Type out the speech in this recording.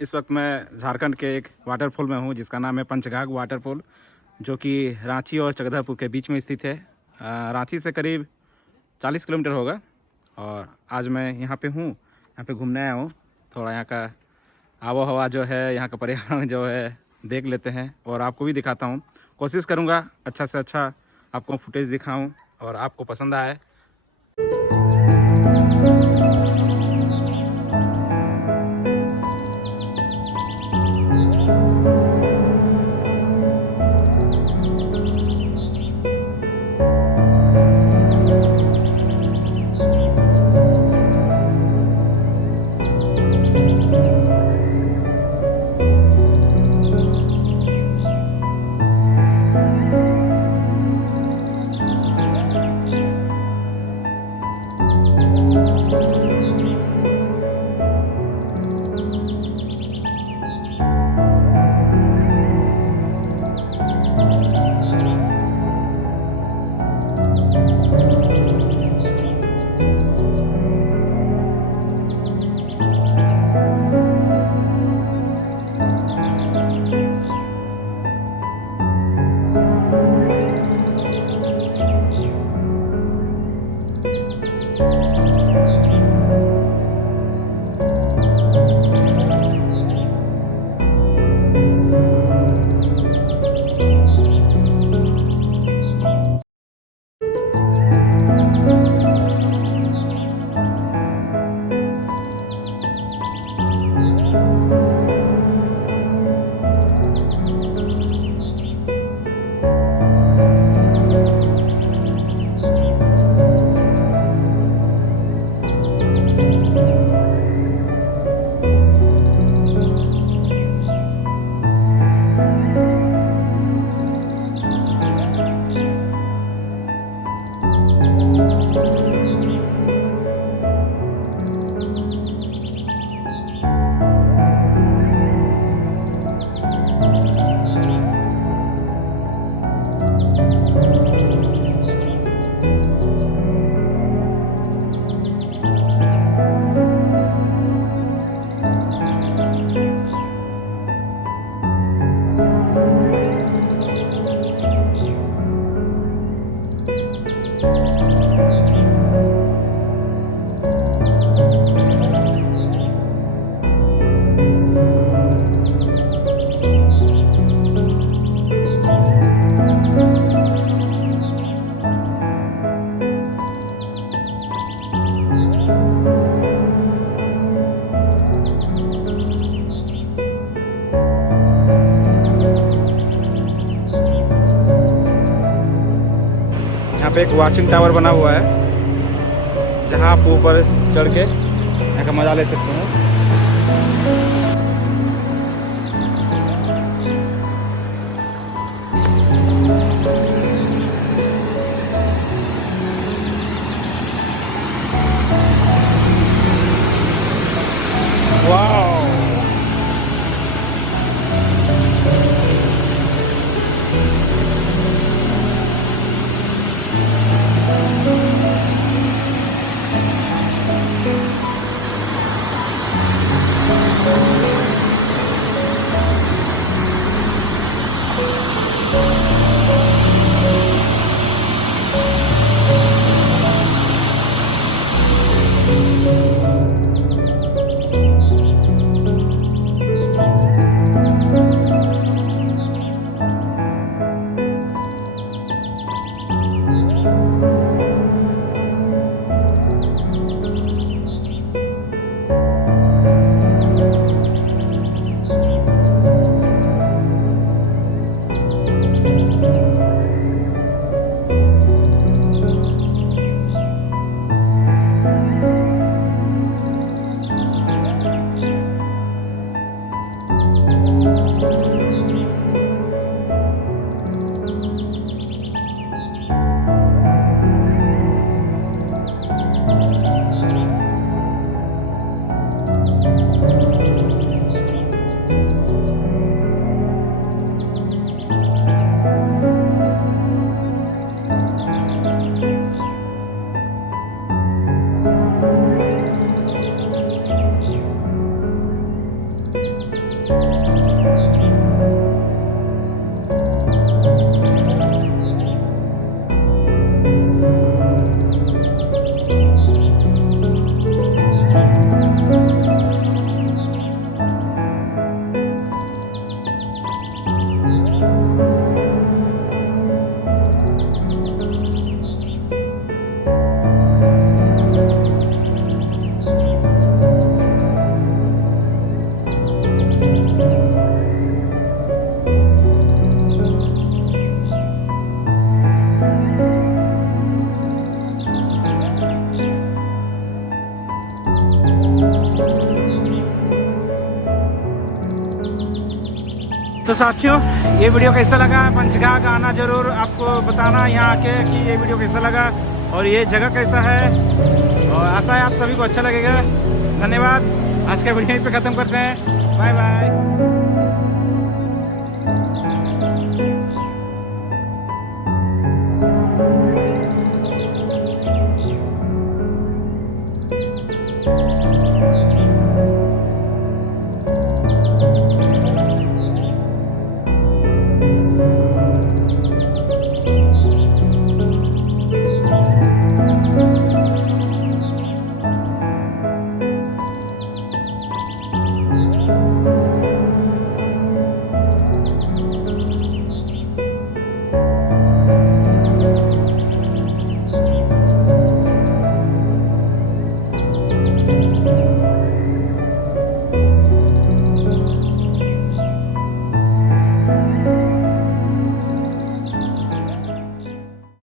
इस वक्त मैं झारखंड के एक वाटरफॉल में हूँ जिसका नाम है पंचघाघ वाटरफॉल, जो कि रांची और चकधरपुर के बीच में स्थित है। रांची से करीब 40 किलोमीटर होगा। और आज मैं यहाँ पे हूँ, यहाँ पे घूमने आया हूँ। थोड़ा यहाँ का आबो हवा जो है, यहाँ का पर्यावरण जो है देख लेते हैं और आपको भी दिखाता हूँ। कोशिश करूँगा अच्छा से अच्छा आपको फुटेज दिखाऊँ और आपको पसंद आए। यहाँ पे एक वॉचिंग टावर बना हुआ है जहाँ आप ऊपर चढ़ के यहाँ का मजा ले सकते हैं। वाओ! तो साथियों, ये वीडियो कैसा लगा, पंचघाघ आना जरूर आपको बताना यहाँ आके कि ये वीडियो कैसा लगा और ये जगह कैसा है, और आशा है आप सभी को अच्छा लगेगा। धन्यवाद। आज का वीडियो यहीं पे ख़त्म करते हैं। Bye bye.